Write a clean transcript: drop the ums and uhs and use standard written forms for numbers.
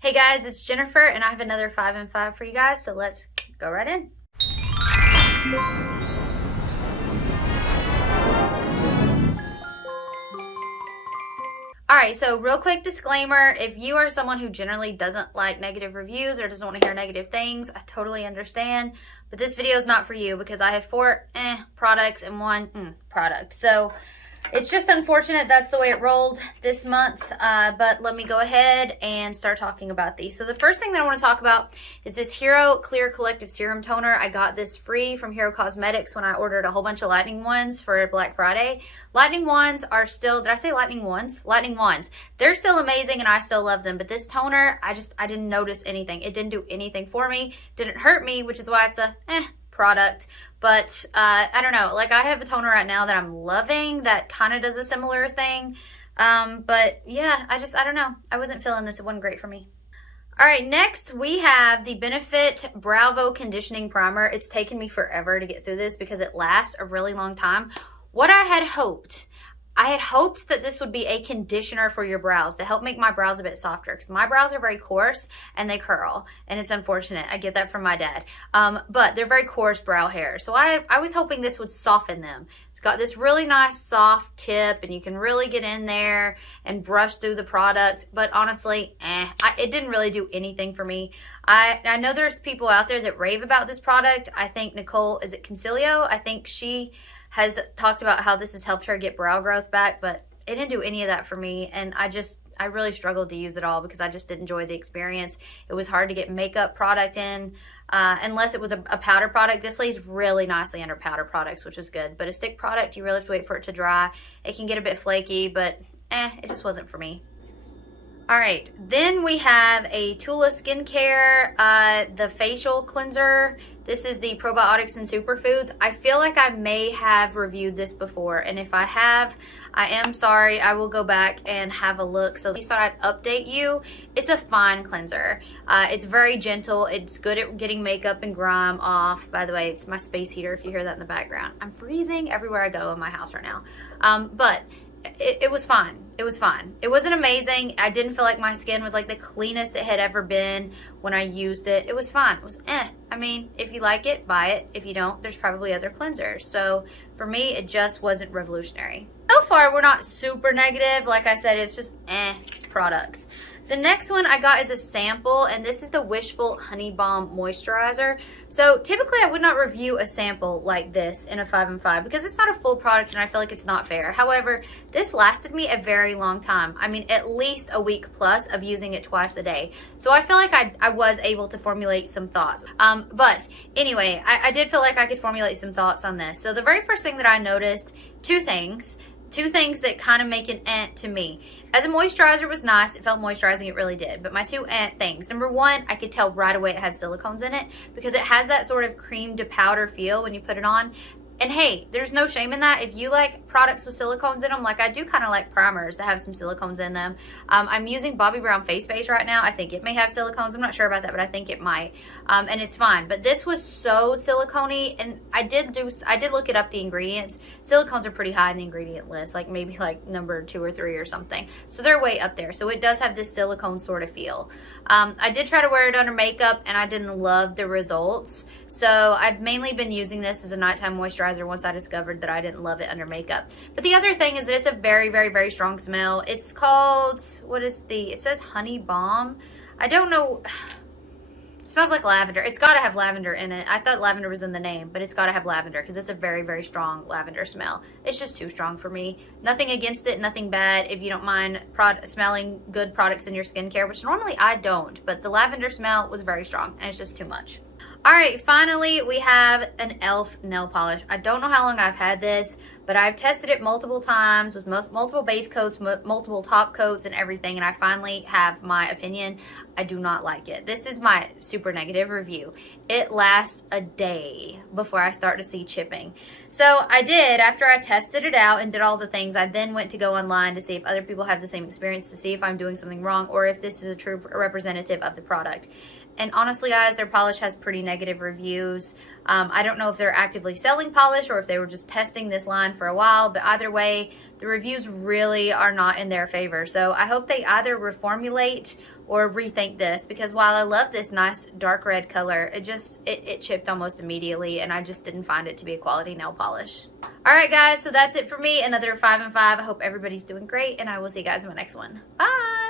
Hey guys, it's Jennifer and I have another 5 and 5 for you guys, so let's go right in. Alright, so real quick disclaimer, if you are someone who generally doesn't like negative reviews or doesn't want to hear negative things, I totally understand, but this video is not for you because I have 4 products and 1 product. So it's just unfortunate that's the way it rolled this month, but let me go ahead and start talking about these. So the first thing that I want to talk about is this Hero Clear Collective Serum Toner. I got this free from Hero Cosmetics when I ordered a whole bunch of Lightning Ones for Black Friday. Lightning Ones are still, did I say Lightning Ones? Lightning Ones. They're still amazing and I still love them, but this toner, I didn't notice anything. It didn't do anything for me, didn't hurt me, which is why it's a product. But I don't know, like I have a toner right now that I'm loving that kind of does a similar thing, but yeah, I don't know, I wasn't feeling this. It wasn't great for me. All right, next we have the Benefit BROWVO Conditioning Primer. It's taken me forever to get through this because it lasts a really long time. What I had hoped that this would be a conditioner for your brows to help make my brows a bit softer, because my brows are very coarse and they curl, and it's unfortunate. I get that from my dad, but they're very coarse brow hair. So I was hoping this would soften them. It's got this really nice soft tip and you can really get in there and brush through the product, but honestly, it didn't really do anything for me. I know there's people out there that rave about this product. I think Nicole, is it Concilio? I think she has talked about how this has helped her get brow growth back, but it didn't do any of that for me, and I really struggled to use it all because I just didn't enjoy the experience. It was hard to get makeup product in, unless it was a powder product. This lays really nicely under powder products, which was good, but a stick product, you really have to wait for it to dry. It can get a bit flaky, but it just wasn't for me. All right, then we have a Tula skincare, the facial cleanser. This is the probiotics and superfoods. I feel like I may have reviewed this before, and if I have, I am sorry. I will go back and have a look. So at least I'd update you. It's a fine cleanser. It's very gentle. It's good at getting makeup and grime off. By the way, it's my space heater if you hear that in the background. I'm freezing everywhere I go in my house right now, but it was fine. It was fine. It wasn't amazing. I didn't feel like my skin was like the cleanest it had ever been when I used it. It was fine. It was I mean, if you like it, buy it. If you don't, there's probably other cleansers. So for me, it just wasn't revolutionary. So far, we're not super negative. Like I said, it's just products. The next one I got is a sample, and this is the Wishful Honey Balm Moisturizer. So typically I would not review a sample like this in a 5 and 5 because it's not a full product and I feel like it's not fair. However, this lasted me a very long time. I mean, at least a week plus of using it twice a day. So I feel like I was able to formulate some thoughts. But anyway, I did feel like I could formulate some thoughts on this. So the very first thing that I noticed, two things that kind of make an to me. As a moisturizer, it was nice. It felt moisturizing. It really did. But my two things. Number one, I could tell right away it had silicones in it because it has that sort of cream to powder feel when you put it on. And hey, there's no shame in that. If you like products with silicones in them, like I do kind of like primers that have some silicones in them. I'm using Bobbi Brown Face Base right now. I think it may have silicones. I'm not sure about that, but I think it might. And it's fine. But this was so silicone-y, and I did look it up, the ingredients. Silicones are pretty high in the ingredient list, like maybe like number 2 or 3 or something. So they're way up there. So it does have this silicone sort of feel. I did try to wear it under makeup, and I didn't love the results. So I've mainly been using this as a nighttime moisturizer once I discovered that I didn't love it under makeup. But the other thing is that it's a very, very, very strong smell. It's called, it says Honey Balm. I don't know. It smells like lavender. It's got to have lavender in it. I thought lavender was in the name, but it's got to have lavender because it's a very, very strong lavender smell. It's just too strong for me. Nothing against it, nothing bad if you don't mind smelling good products in your skincare, which normally I don't, but the lavender smell was very strong and it's just too much. All right, finally, we have an e.l.f. nail polish. I don't know how long I've had this, but I've tested it multiple times with multiple base coats, multiple top coats and everything, and I finally have my opinion. I do not like it. This is my super negative review. It lasts a day before I start to see chipping. So I did, after I tested it out and did all the things, I then went to go online to see if other people have the same experience, to see if I'm doing something wrong or if this is a true representative of the product. And honestly, guys, their polish has pretty negative reviews. I don't know if they're actively selling polish or if they were just testing this line for a while, but either way, the reviews really are not in their favor. So I hope they either reformulate or rethink this, because while I love this nice dark red color, it chipped almost immediately, and I just didn't find it to be a quality nail polish. All right, guys, so that's it for me. Another 5 and 5. I hope everybody's doing great, and I will see you guys in my next one. Bye.